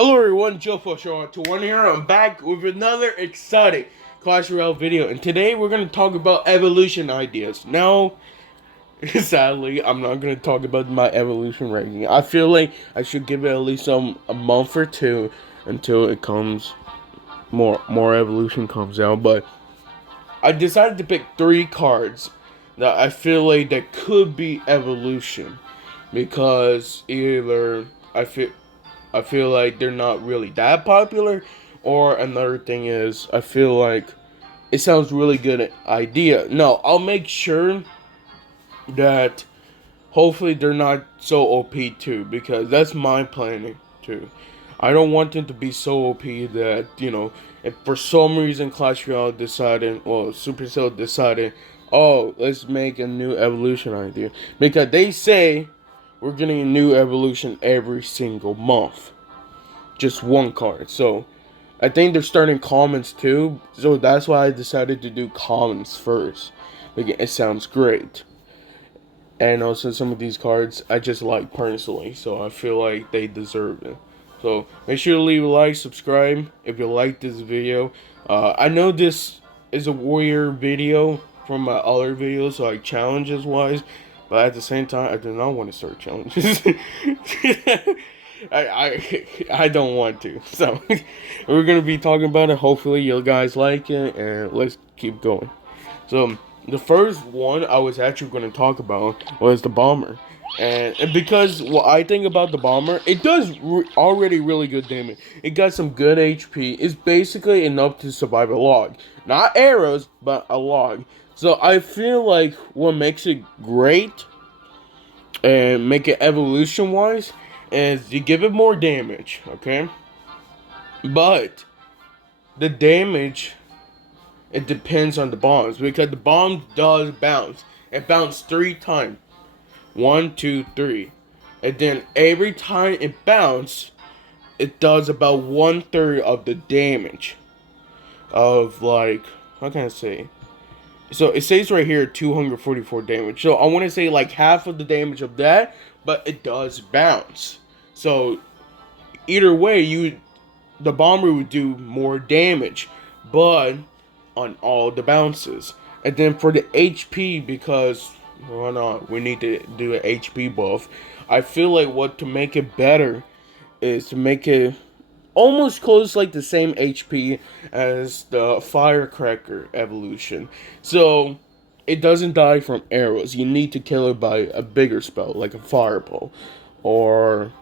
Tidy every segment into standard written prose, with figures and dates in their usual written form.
Hello everyone, Joe Show 21 here. I'm back with another exciting Clash Royale video, and today we're going to talk about evolution ideas. Now, sadly, I'm not going to talk about my evolution ranking. I feel like I should give it at least a month or two until it comes, more evolution comes out, but I decided to pick 3 cards that I feel like that could be evolution, because either I feel like they're not really that popular, or another thing is I feel like it sounds really good idea. No, I'll make sure that hopefully they're not so OP too, because that's my planning too. I don't want them to be so OP that, if for some reason Clash Royale decided, well, Supercell decided, oh, let's make a new evolution idea, because they say we're getting a new evolution every single month. Just one card. So I think they're starting commons too. So that's why I decided to do commons first. Like, it sounds great. And also some of these cards I just like personally. So I feel like they deserve it. So make sure to leave a like, subscribe if you like this video. I know this is a warrior video from my other videos, like challenges wise. But at the same time, I do not want to start challenges. I don't want to. So we're gonna be talking about it. Hopefully you guys like it, and let's keep going. So the first one I was actually gonna talk about was the bomber, and because what I think about the bomber, it does already really good damage. It got some good HP. It's basically enough to survive a log, not arrows, but a log. So I feel like what makes it great and make it evolution wise is you give it more damage, okay? But the damage, it depends on the bombs, because the bomb does bounce. It bounced 3 times. 1, 2, 3. And then every time it bounces, it does about 1/3 of the damage of, like, how can I say? So it says right here 244 damage. So I want to say like half of the damage of that, but it does bounce. So either way, the bomber would do more damage, but on all the bounces. And then for the HP, because why not? We need to do an HP buff. I feel like what to make it better is to make it almost close, like the same HP as the firecracker evolution. So it doesn't die from arrows. You need to kill it by a bigger spell, like a fireball, or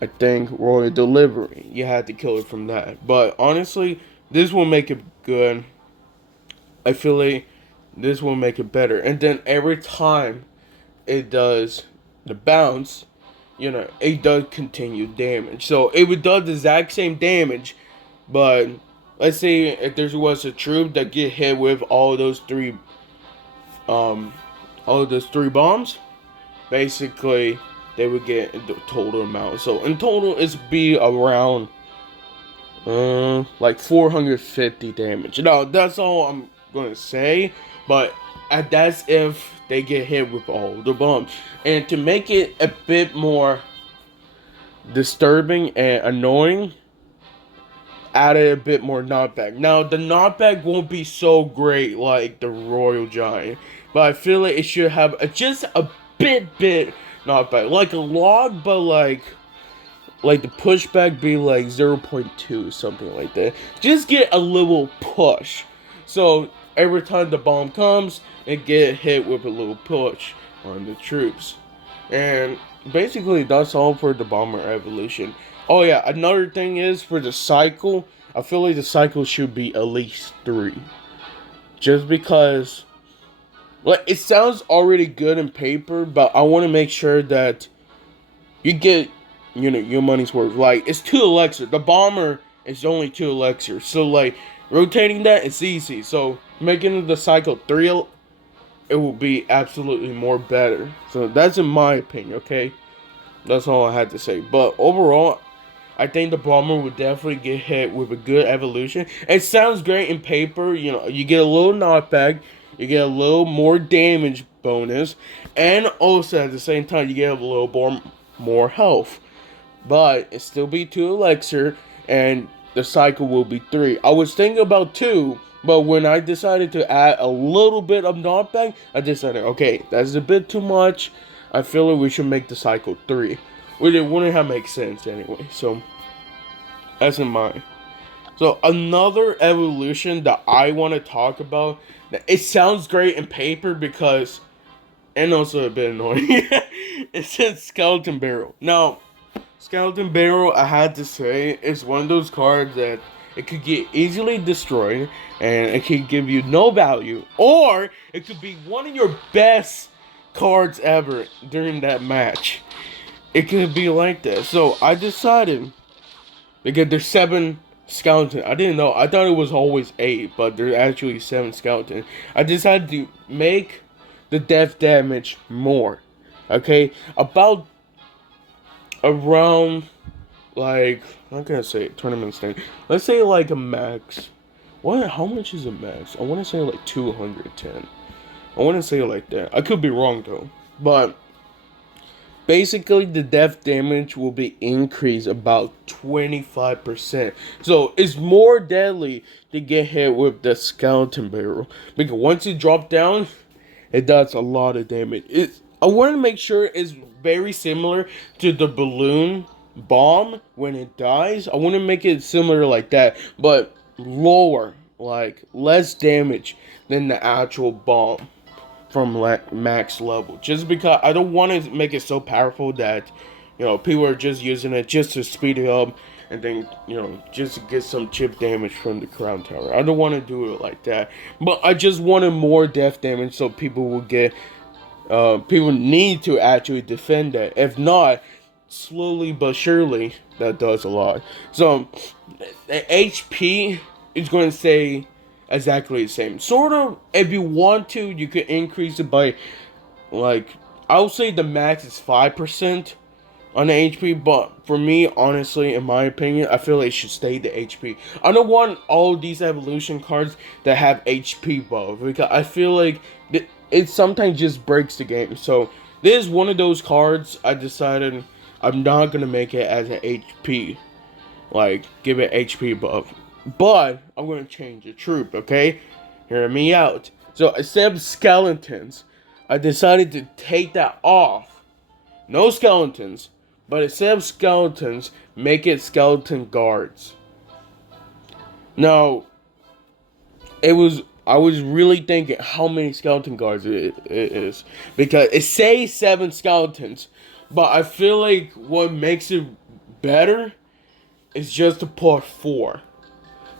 I think royal delivery. You had to kill it from that. But honestly, this will make it good. I feel like this will make it better. And then every time it does the bounce, it does continue damage. So it would do the exact same damage, but let's say if there was a troop that get hit with all those three bombs, basically they would get the total amount. So in total, it's be around like 450 damage. No, that's all I'm gonna say, but that's if they get hit with all the bombs. And to make it a bit more disturbing and annoying, added a bit more knockback. Now the knockback won't be so great like the Royal Giant, but I feel like it should have just a bit knockback, like a log, but like the pushback be like 0.2, something like that. Just get a little push. So every time the bomb comes, it get hit with a little push on the troops. And basically that's all for the bomber evolution. Oh yeah, another thing is for the cycle, I feel like the cycle should be at least 3. Just because, like, it sounds already good in paper, but I want to make sure that you get, your money's worth. Like, it's 2 elixirs. The bomber is only 2 elixirs. So, like, rotating that, it's easy. So, making the cycle 3, it will be absolutely more better. So, that's in my opinion, okay? That's all I had to say. But overall, I think the bomber would definitely get hit with a good evolution. It sounds great in paper. You get a little knockback. You get a little more damage bonus. And also, at the same time, you get a little more health. but it still be 2 elixir, and the cycle will be 3. I was thinking about 2, but when I decided to add a little bit of knockback, I decided, okay, that's a bit too much. I feel like we should make the cycle 3. Which it wouldn't have make sense anyway, so that's in mind. So another evolution that I want to talk about, it sounds great in paper because, and also a bit annoying, it says Skeleton Barrel. Now, Skeleton Barrel, I had to say, is one of those cards that it could get easily destroyed, and it could give you no value, or it could be one of your best cards ever during that match. It could be like that. So I decided, because there's 7 skeletons. I didn't know. I thought it was always 8, but there's actually 7 skeletons. I decided to make the death damage more. Okay? About around, like, I'm not gonna say tournament thing. Let's say like a max. What? How much is a max? I want to say like 210. I want to say like that. I could be wrong though. But basically, the death damage will be increased about 25%. So it's more deadly to get hit with the skeleton barrel, because once you drop down, it does a lot of damage. I want to make sure it's very similar to the balloon bomb when it dies. I want to make it similar like that, but lower, like less damage than the actual bomb from max level, just because I don't want to make it so powerful that, people are just using it just to speed it up, and then, just to get some chip damage from the crown tower. I don't want to do it like that, but I just wanted more death damage so people will get, people need to actually defend that. If not, slowly but surely, that does a lot. So the HP is going to say exactly the same. Sort of, if you want to, you could increase it by, like, I would say the max is 5% on the HP, but for me, honestly, in my opinion, I feel like it should stay the HP. I don't want all these evolution cards that have HP buff, because I feel like it sometimes just breaks the game. So this is one of those cards I decided I'm not going to make it as an HP, like, give it HP buff. But I'm going to change the troop, okay? Hear me out. So instead of skeletons, I decided to take that off. No skeletons, but instead of skeletons, make it skeleton guards. Now, I was really thinking how many skeleton guards it is, because it says 7 skeletons, but I feel like what makes it better is just to put 4.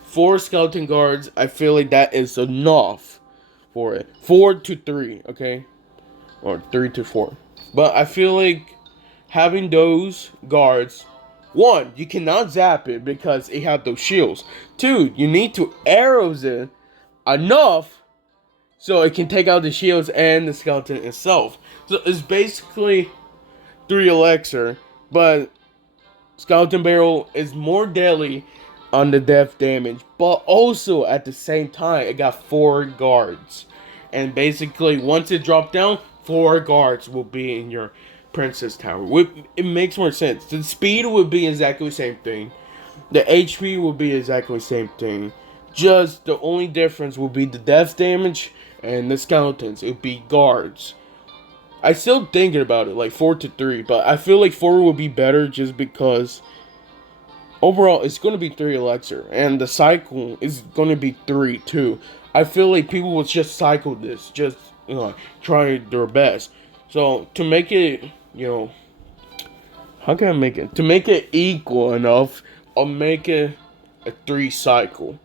4 skeleton guards, I feel like that is enough for it. 4 to 3, okay? Or 3 to 4. But I feel like having those guards, 1, you cannot zap it because it have those shields. 2, you need to arrows it enough so it can take out the shields and the skeleton itself. So it's basically 3 elixir, but skeleton barrel is more deadly on the death damage, but also at the same time it got 4 guards, and basically once it dropped down, 4 guards will be in your princess tower. It makes more sense. The speed would be exactly the same thing, the HP would be exactly the same thing, just the only difference will be the death damage, and the skeletons, it would be guards. I still thinking about it, like 4 to 3, but I feel like 4 would be better just because overall, it's going to be 3 elixir, and the cycle is going to be 3 too. I feel like people will just cycle this, just try their best. So to make it, how can I make it? To make it equal enough, I'll make it a 3 cycle.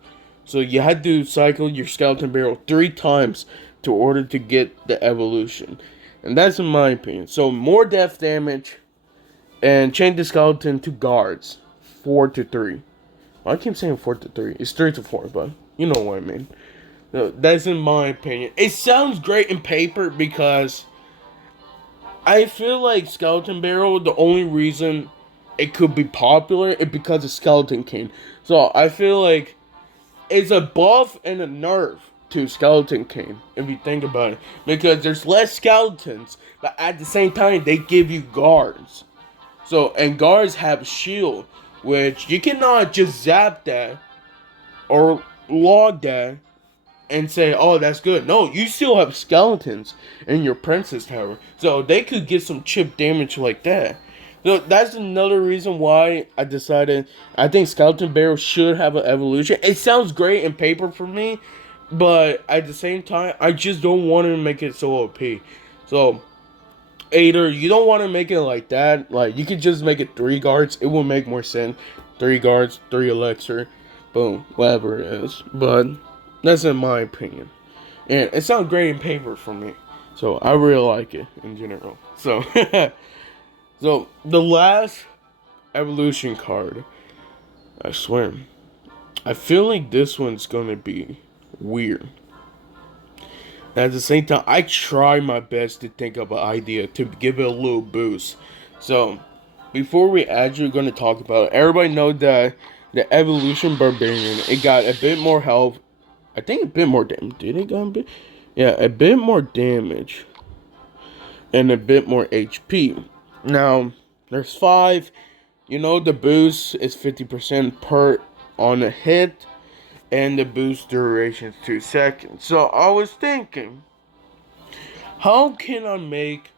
So you had to cycle your skeleton barrel 3 times to order to get the evolution, and that's in my opinion. So more death damage, and change the skeleton to guards. 4 to 3. I keep saying 4 to 3. It's 3 to 4, but you know what I mean. No, that's in my opinion. It sounds great in paper because I feel like Skeleton Barrel, the only reason it could be popular is because of Skeleton King. So I feel like it's a buff and a nerf to Skeleton King, if you think about it. Because there's less skeletons, but at the same time, they give you guards. So, and guards have shield, which you cannot just zap that or log that and say, oh, that's good. No, you still have skeletons in your princess tower. So they could get some chip damage like that. So that's another reason why I decided I think skeleton barrel should have an evolution. It sounds great in paper for me, but at the same time, I just don't want to make it so OP. So either you don't want to make it like that, like you could just make it 3 guards. It will make more sense. 3 guards, 3 elixir, boom, whatever it is. But that's in my opinion. And it sounds great in paper for me. So I really like it in general. So so the last evolution card, I swear, I feel like this one's gonna be weird. At the same time, I try my best to think of an idea to give it a little boost. So, before we actually going to talk about it, everybody know that the evolution barbarian, it got a bit more health. I think a bit more damage. Did it go a bit? Yeah, a bit more damage. And a bit more HP. Now, there's 5. You know, the boost is 50% per on a hit. And the boost duration is 2 seconds. So I was thinking, how can I make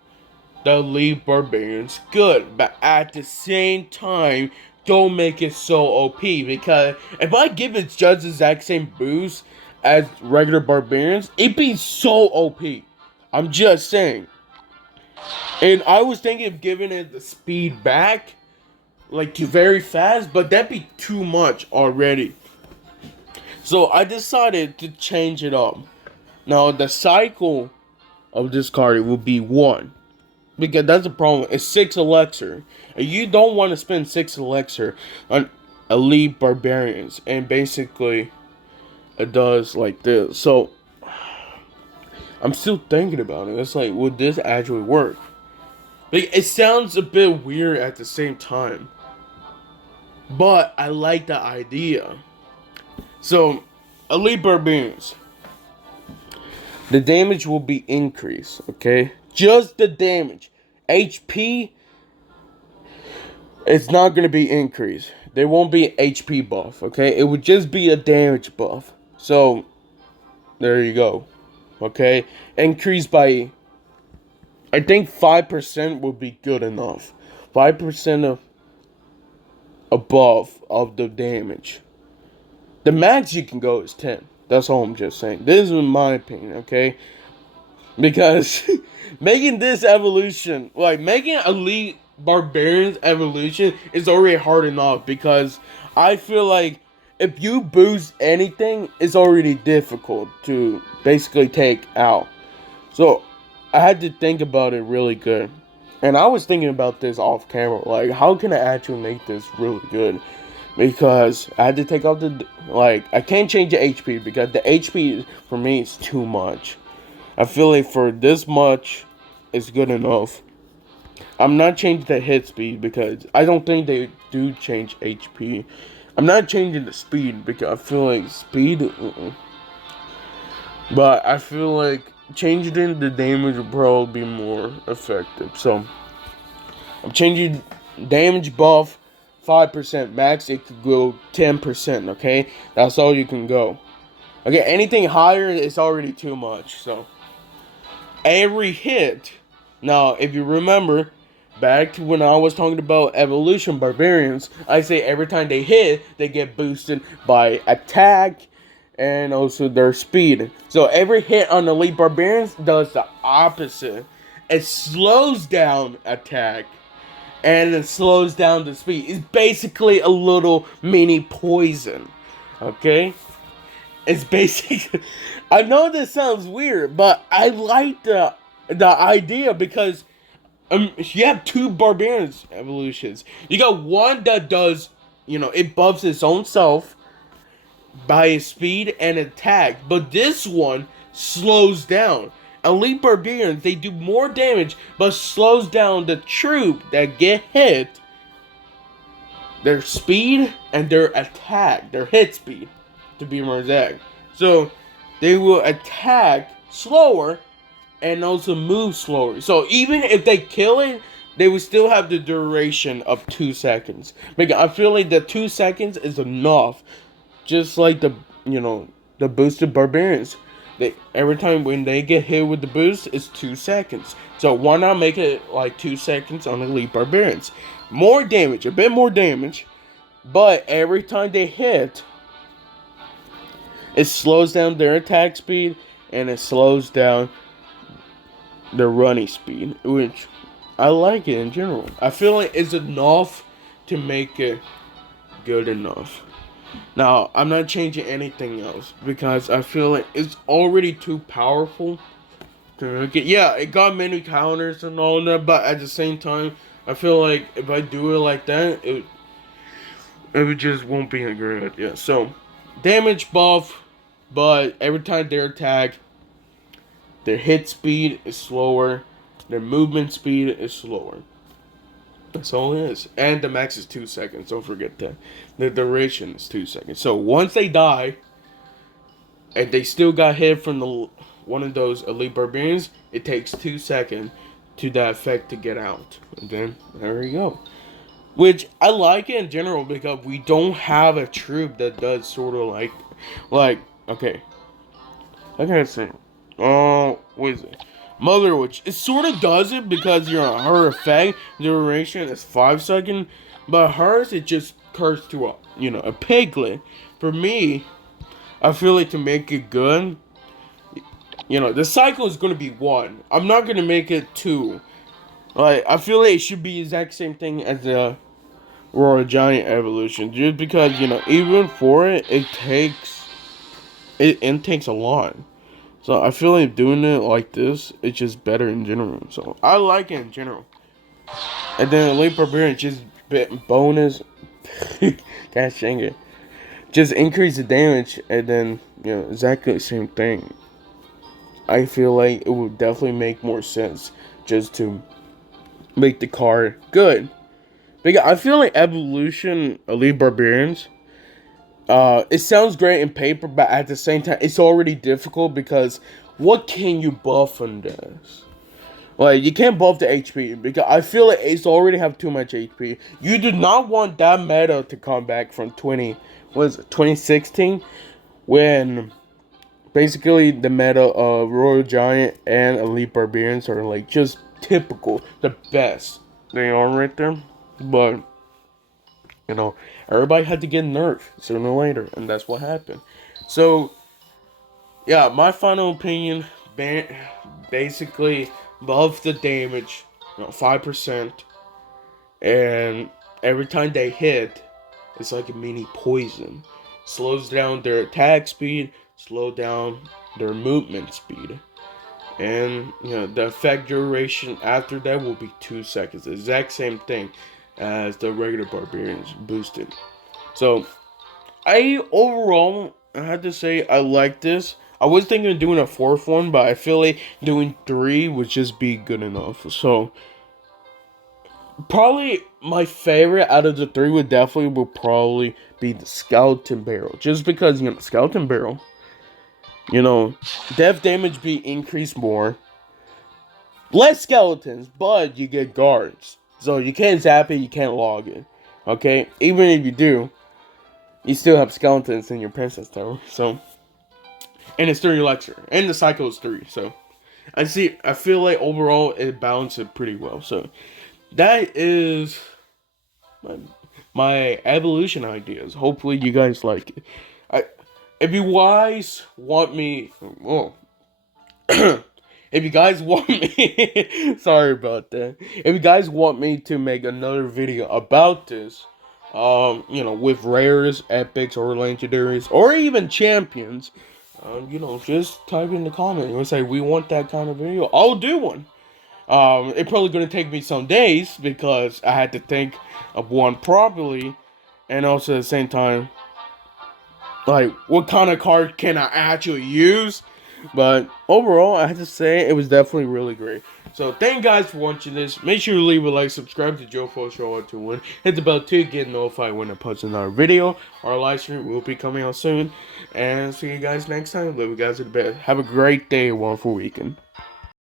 the elite barbarians good, but at the same time don't make it so OP? Because if I give it just the exact same boost as regular barbarians, it'd be so OP. I'm just saying. And I was thinking of giving it the speed back, like to very fast, but that'd be too much already. So I decided to change it up. Now the cycle of this card will be 1. Because that's the problem. It's 6 elixir. And you don't want to spend 6 elixir on elite barbarians. And basically it does like this. So I'm still thinking about it. It's like, would this actually work? It sounds a bit weird at the same time. But I like the idea. So, elite barbarians. The damage will be increased, okay? Just the damage. HP, it's not going to be increased. There won't be an HP buff, okay? It would just be a damage buff. So, there you go. Okay? Increased by, I think 5% would be good enough. 5% of above of the damage. The max you can go is 10. That's all I'm just saying. This is my opinion, okay? Because making this evolution, like making elite barbarians evolution is already hard enough. Because I feel like if you boost anything, it's already difficult to basically take out. So I had to think about it really good. And I was thinking about this off camera. Like, how can I actually make this really good? Because I had to take out the, like, I can't change the HP because the HP for me is too much. I feel like for this much, it's good enough. I'm not changing the hit speed because I don't think they do change HP. I'm not changing the speed because I feel like speed, but I feel like changing the damage will probably be more effective. So, I'm changing damage buff. 5% max, it could go 10%, okay? That's all you can go. Okay, anything higher is already too much, so. Every hit, now, if you remember, back to when I was talking about evolution barbarians, I say every time they hit, they get boosted by attack and also their speed. So every hit on elite barbarians does the opposite. It slows down attack. And it slows down the speed. It's basically a little mini poison. Okay? It's basically... I know this sounds weird, but I like the idea because you have 2 barbarians evolutions. You got one that does, it buffs its own self by its speed and attack. But this one slows down. Elite barbarians, they do more damage, but slows down the troop that get hit. Their speed and their attack, their hit speed, to be more exact. So, they will attack slower and also move slower. So, even if they kill it they would still have the duration of 2 seconds. Because I feel like the 2 seconds is enough. Just like the boosted barbarians. Every time when they get hit with the boost, it's 2 seconds. So why not make it like 2 seconds on elite barbarians? More damage, a bit more damage. But every time they hit, it slows down their attack speed and it slows down their running speed, which I like it in general. I feel like it's enough to make it good enough. Now, I'm not changing anything else because I feel like it's already too powerful to make it. Yeah, it got many counters and all that, but at the same time, I feel like if I do it like that, it just won't be a great idea. So, damage buff, but every time they attack, their hit speed is slower, their movement speed is slower. That's all it is. And the max is 2 seconds. Don't forget that. The duration is 2 seconds. So once they die, and they still got hit from one of those elite barbarians, it takes 2 seconds to that effect to get out. And then there you go. Which I like it in general because we don't have a troop that does sort of like okay. I can't say. What is it? Mother Witch. It sort of does it because her effect duration is 5 seconds, but hers it just curves to a piglet. For me, I feel like to make it good, the cycle is gonna be 1. I'm not gonna make it 2. Like I feel like it should be the exact same thing as the Royal Giant evolution, just because even for it takes a lot. So I feel like doing it like this, it's just better in general. So I like it in general. And then Elite Barbarian just bonus. Gosh dang it. Just increase the damage and then, exactly the same thing. I feel like it would definitely make more sense just to make the card good. Because I feel like Evolution Elite Barbarians, it sounds great in paper, but at the same time, it's already difficult because what can you buff on this? Like, you can't buff the HP because I feel like Ace already have too much HP. You do not want that meta to come back from 2016, when basically the meta of Royal Giant and Elite Barbarians are like just typical, the best they are right there. But everybody had to get nerfed sooner or later, and that's what happened. So, yeah, my final opinion, basically, buff the damage, 5%, and every time they hit, it's like a mini poison. Slows down their attack speed, slow down their movement speed. And, the effect duration after that will be 2 seconds. The exact same thing as the regular Barbarians boosted. So, I had to say I like this. I was thinking of doing a 4th one, but I feel like doing 3 would just be good enough. So, probably my favorite out of the 3 will probably be the Skeleton Barrel. Just because, Skeleton Barrel, death damage be increased more. Less skeletons, but you get guards. So you can't zap it, you can't log it. Okay? Even if you do, you still have skeletons in your princess tower. So, and it's 3 elixir. And the cycle is 3. So, I feel like overall it balances it pretty well. So, that is my evolution ideas. Hopefully you guys like it. If you guys want me... If you guys want me, sorry about that. If you guys want me to make another video about this, with rares, epics, or legendaries, or even champions, just type in the comment and say we want that kind of video. I'll do one. It's probably gonna take me some days because I had to think of one properly, and also at the same time, like what kind of card can I actually use. But overall, I have to say it was definitely really great. So thank you guys for watching this. Make sure to leave a like, subscribe to Joe Fo Show 21. Hit the bell to get notified when I post another video. Our live stream will be coming out soon. And see you guys next time. Love you guys to the best. Have a great day, wonderful weekend.